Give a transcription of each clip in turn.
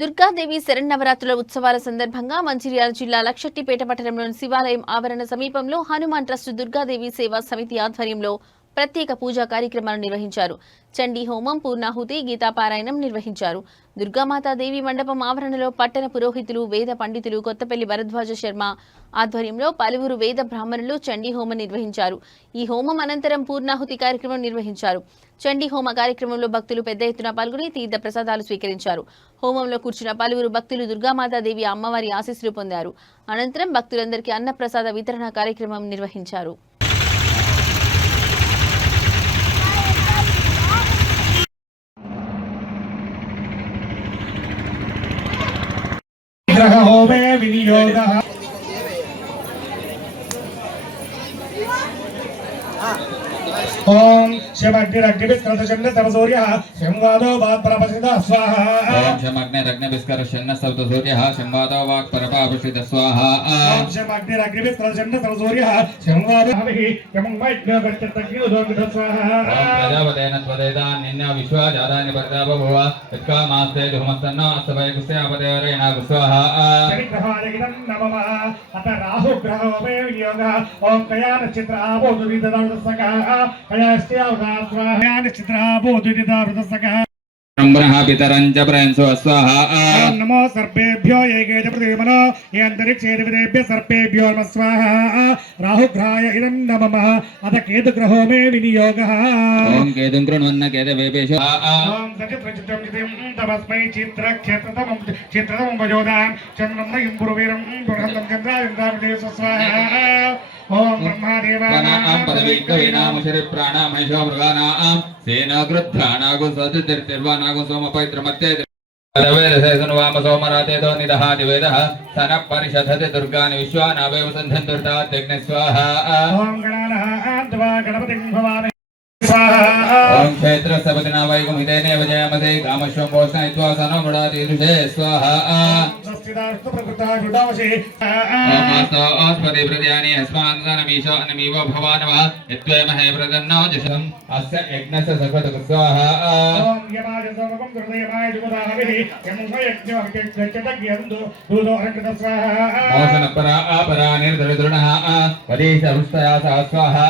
దుర్గాదేవి శరన్నవరాత్రుల ఉత్సవాల సందర్భంగా మంచిర్యాల జిల్లా లక్షట్టిపేట పట్టణంలోని శివాలయం ఆవరణ సమీపంలో హనుమాన్ ట్రస్ట్ దుర్గాదేవి సేవా సమితి ఆధ్వర్యంలో ప్రత్యేక పూజా కార్యక్రమాలు నిర్వహించారు. చండీ హోమం, పూర్ణాహుతి, గీతాపారాయణం నిర్వహించారు. దుర్గామాతాదేవి మండపం ఆవరణలో పట్టణ పురోహితులు, వేద పండితులు కొత్తపల్లి భరద్వాజ శర్మ ఆధ్వర్యంలో పలువురు వేద బ్రాహ్మణులు చండీ హోమం నిర్వహించారు. ఈ హోమం అనంతరం పూర్ణాహుతి కార్యక్రమం నిర్వహించారు. చండీ హోమ కార్యక్రమంలో భక్తులు పెద్ద ఎత్తున పాల్గొని తీర్థ ప్రసాదాలు స్వీకరించారు. హోమంలో కూర్చున్న పలువురు భక్తులు దుర్గామాతాదేవి అమ్మవారి ఆశీస్సులు పొందారు. అనంతరం భక్తులందరికీ అన్నప్రసాద వితరణ కార్యక్రమం నిర్వహించారు. होमे विनियोगः ओम शमग्निरग्निभिस्करशन्नस्तवसूर्यः संवादो वाक्परपसितः स्वाहा ओम शमग्निरग्निभिस्करशन्नस्तवसूर्यः संवादो वाक्परपसितः स्वाहा ओम शमग्निरग्निभिस्करशन्नस्तवसूर्यः संवादो यमं वैद्यगच्छतग्निउदोगितः स्वाहा ओम प्रजापतेन त्वदेदान्निन्ना विश्वाजारानि प्रजाबभुव यत्कामास्ते धुमस्तन्नो अस्तवैकुस्यापदेवरेण स्वाहा शनिग्रहादिगिदं नमः अत राहुग्रहो मे विनियोगः ओम कया नक्षत्र आवो दुरितदावसकः ब्रह्मणः पितरं च प्रयन्सो स्वाहा ओम नमो सर्पेभ्यो येकेच प्रतिमनो ये अंतरिक्षेदेभ्यः सर्पेभ्यो नमः स्वाहा राहुग्रहाय इदं नमः अथ केतुग्रहो मे विनियोगः ओम केतुं कृण्वन्न केतवेपेषु ओम सचित्रचित्रं चित्रं तमस्मै चित्रक्षेत्रतमं वजोदां चन्द्रं युम्पुरवीरं पुरहन्तं चन्द्रायन्दां स्वाहा ओम ब्रह्मादेवानां पदवीकवीनामुशरि प्राणामहेशो मृगानां सेनागृध्राणागु सतिर्तिर्वाणागु सोमपैत्रमत्ते वेदसेसुनुवाम सोमरातेतो निदहाति वेदः सनः परिषधति दुर्गानि विश्वानावेव सन्धन्तुर्तात्यग्ने स्वाहा ओम गणानां गणपतिं भवामि ओम क्षेत्रसपतिना वैकुमितेनेव जयमते कामश्वं पोषणयित्वा सनो मृडाति ऋषे स्वाहा स्वस्तिदास्तु प्रकृतः गुडावशे ओम अस्तो अस्पति प्रत्यानि अस्मान्नमीशो अनमीव भवानवः यत्त्वमहे प्रदन्नो जशम् अस्य यज्ञस्य सकृतः स्वाहा ओम यमाय सर्वं हृदयमाय जुगदाहविः यमं यज्ञो हृत्यतज्ञन्दो दूतो हृकृत स्वाहा मोषण परा अपरा निर्दृढः परीश वृष्टया स्वाहा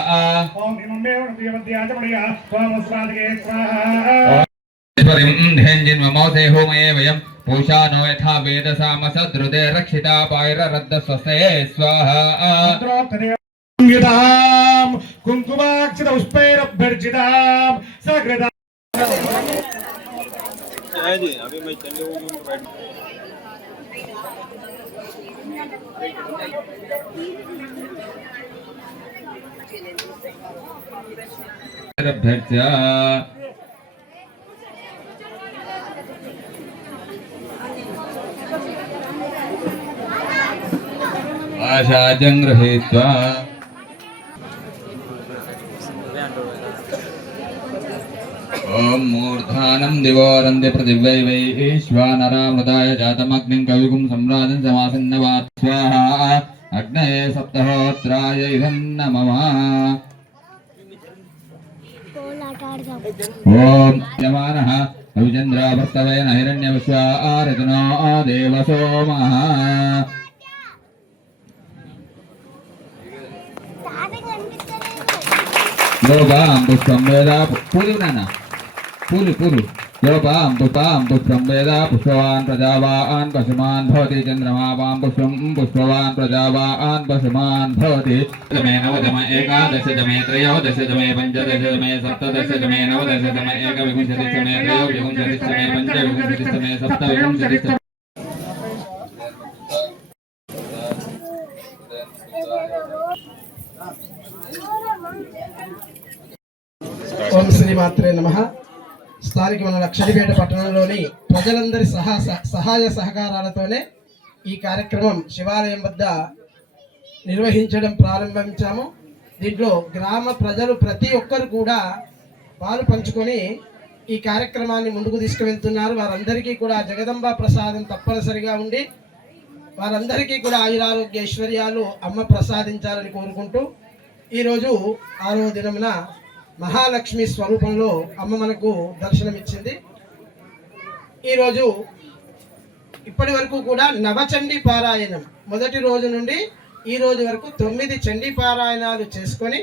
ओम इममेव नृत्यमध्याचमणिया त्वामस्वादके स्वाहा धिन्जिन्ममोसे होमये वयं पूषानो यथा वेदसामसद्रुते रक्षिता पायररद्दस्वस्ते स्वाहा यदां कुंकुमाक्षतपुष्पैरभ्यर्चितां सकृता जी अभी मैं चले हूँ आशाजं गृहीत्वा ओम मूर्धानं दिवोरन्ति पृथिव्यै वैश्वानरामृताय जातमग्निं कविगुं सम्राजं समासन्नवात् स्वाहा अग्नये सप्तहोत्राय इदं नमः ओम यमानः रविचन्द्रावर्तवेन हिरण्यविश्वारतनो देवसोमः लोपां पुष्पं वेदा पूरु नाना पूरु लोपां पुष्पं वेदा पुष्पवान् प्रजावान् पशुमान् भवति चन्द्रमावां पुष्पं पुष्पवान् प्रजावान् पशुमान् भवति दशमे नवदम एकादशदमे त्रयोदशदमे पञ्चदशदमे सप्तदशदमे नवदशदमे एकविंशतिदशमे त्रयोविंशतिदशमे पञ्चविंशतिदशमे सप्तविंशतिदशमे ఓం శ్రీమాత్రే నమః. స్థానిక మన లక్షడిపేట పట్టణంలోని ప్రజలందరి సహాయ సహకారాలతోనే ఈ కార్యక్రమం శివాలయం వద్ద నిర్వహించడం ప్రారంభించాము. దీంట్లో గ్రామ ప్రజలు ప్రతి ఒక్కరు కూడా పాలు పంచుకొని ఈ కార్యక్రమాన్ని ముందుకు తీసుకువెళ్తున్నారు. వారందరికీ కూడా జగదంబ ప్రసాదం తప్పనిసరిగా ఉండి వారందరికీ కూడా ఆయురారోగ్య ఐశ్వర్యాలు అమ్మ ప్రసాదించాలని కోరుకుంటూ ఈరోజు 6వ దినమున మహాలక్ష్మి స్వరూపంలో అమ్మ మనకు దర్శనమిచ్చింది. ఈరోజు ఇప్పటి వరకు కూడా నవచండీ పారాయణం మొదటి రోజు నుండి ఈ రోజు వరకు 9 చండీ పారాయణాలు చేసుకొని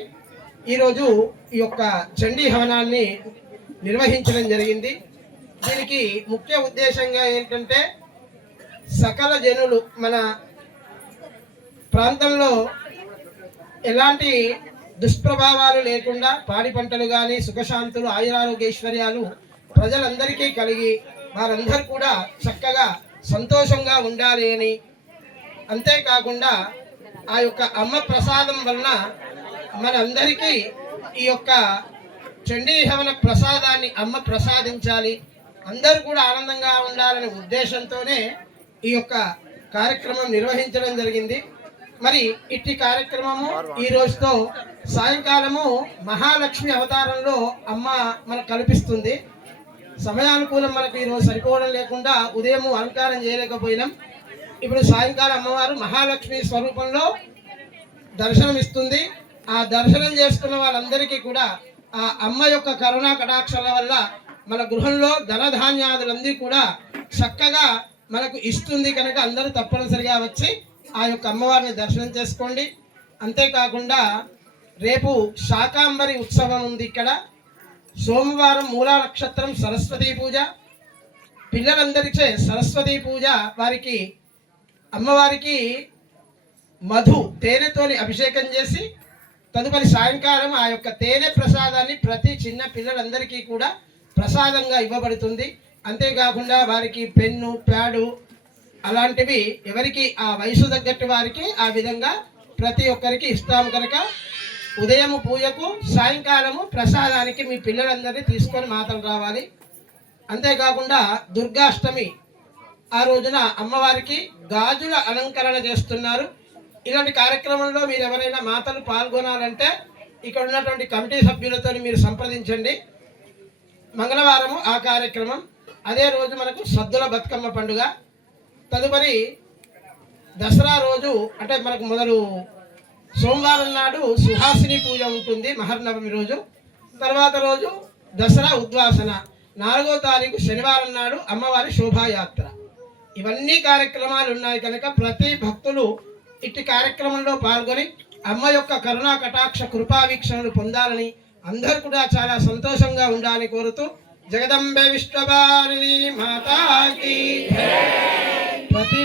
ఈరోజు ఈ యొక్క చండీ హవనాన్ని నిర్వహించడం జరిగింది. దీనికి ముఖ్య ఉద్దేశంగా ఏంటంటే సకల జనులు మన ప్రాంతంలో ఎలాంటి దుష్ప్రభావాలు లేకుండా పాడి పంటలు కానీ సుఖశాంతులు ఆయురారోగ్యైశ్వర్యాలు ప్రజలందరికీ కలిగి వారందరూ కూడా చక్కగా సంతోషంగా ఉండాలి అని, అంతేకాకుండా ఆ యొక్క అమ్మ ప్రసాదం వలన మనందరికీ ఈ యొక్క చండీ హవన ప్రసాదాన్ని అమ్మ ప్రసాదించాలి, అందరూ కూడా ఆనందంగా ఉండాలనే ఉద్దేశంతోనే ఈ యొక్క కార్యక్రమం నిర్వహించడం జరిగింది. మరి ఇట్టి కార్యక్రమము ఈ రోజుతో సాయంకాలము మహాలక్ష్మి అవతారంలో అమ్మ మనకు కల్పిస్తుంది. సమయానుకూలం మనకు ఈరోజు సరిపోవడం లేకుండా ఉదయం అలంకారం చేయలేకపోయినాం. ఇప్పుడు సాయంకాలం అమ్మవారు మహాలక్ష్మి స్వరూపంలో దర్శనం ఇస్తుంది. ఆ దర్శనం చేసుకున్న వాళ్ళందరికీ కూడా ఆ అమ్మ యొక్క కరుణా కటాక్షాల వల్ల మన గృహంలో ధనధాన్యాదులన్నీ కూడా చక్కగా మనకు ఇస్తుంది. కనుక అందరూ తప్పనిసరిగా వచ్చి ఆ యొక్క అమ్మవారిని దర్శనం చేసుకోండి. అంతేకాకుండా రేపు శాకాంబరి ఉత్సవం ఉంది. ఇక్కడ సోమవారం మూలా నక్షత్రం సరస్వతీ పూజ, పిల్లలందరిచే సరస్వతీ పూజ, వారికి అమ్మవారికి మధు తేనెతోని అభిషేకం చేసి తదుపరి సాయంకాలం ఆ యొక్క తేనె ప్రసాదాన్ని ప్రతి చిన్న పిల్లలందరికీ కూడా ప్రసాదంగా ఇవ్వబడుతుంది. అంతేకాకుండా వారికి పెన్ను ప్యాడు అలాంటివి ఎవరికి ఆ వయసు తగ్గట్టు వారికి ఆ విధంగా ప్రతి ఒక్కరికి ఇస్తాము. కనుక ఉదయం పూజకు సాయంకాలము ప్రసాదానికి మీ పిల్లలందరినీ తీసుకొని మాతలు రావాలి. అంతేకాకుండా దుర్గాష్టమి ఆ రోజున అమ్మవారికి గాజుల అలంకరణ చేస్తున్నారు. ఇలాంటి కార్యక్రమంలో మీరు ఎవరైనా మాతలు పాల్గొనాలంటే ఇక్కడ ఉన్నటువంటి కమిటీ సభ్యులతో మీరు సంప్రదించండి. మంగళవారము ఆ కార్యక్రమం, అదే రోజు మనకు సద్దుల బతుకమ్మ పండుగ, తదుపరి దసరా రోజు అంటే మనకు మొదలు సోమవారం నాడు సుహాసిని పూజ ఉంటుంది మహర్నవమి రోజు, తర్వాత రోజు దసరా ఉద్వాసన, 4వ తారీఖు శనివారం నాడు అమ్మవారి శోభాయాత్ర. ఇవన్నీ కార్యక్రమాలు ఉన్నాయి కనుక ప్రతి భక్తులు ఇట్టి కార్యక్రమంలో పాల్గొని అమ్మ యొక్క కరుణా కటాక్ష కృపా వీక్షణలు పొందాలని, అందరూ కూడా చాలా సంతోషంగా ఉండాలని కోరుతూ జగదంబే విశ్వభారిణి మాతాకి ప్రతి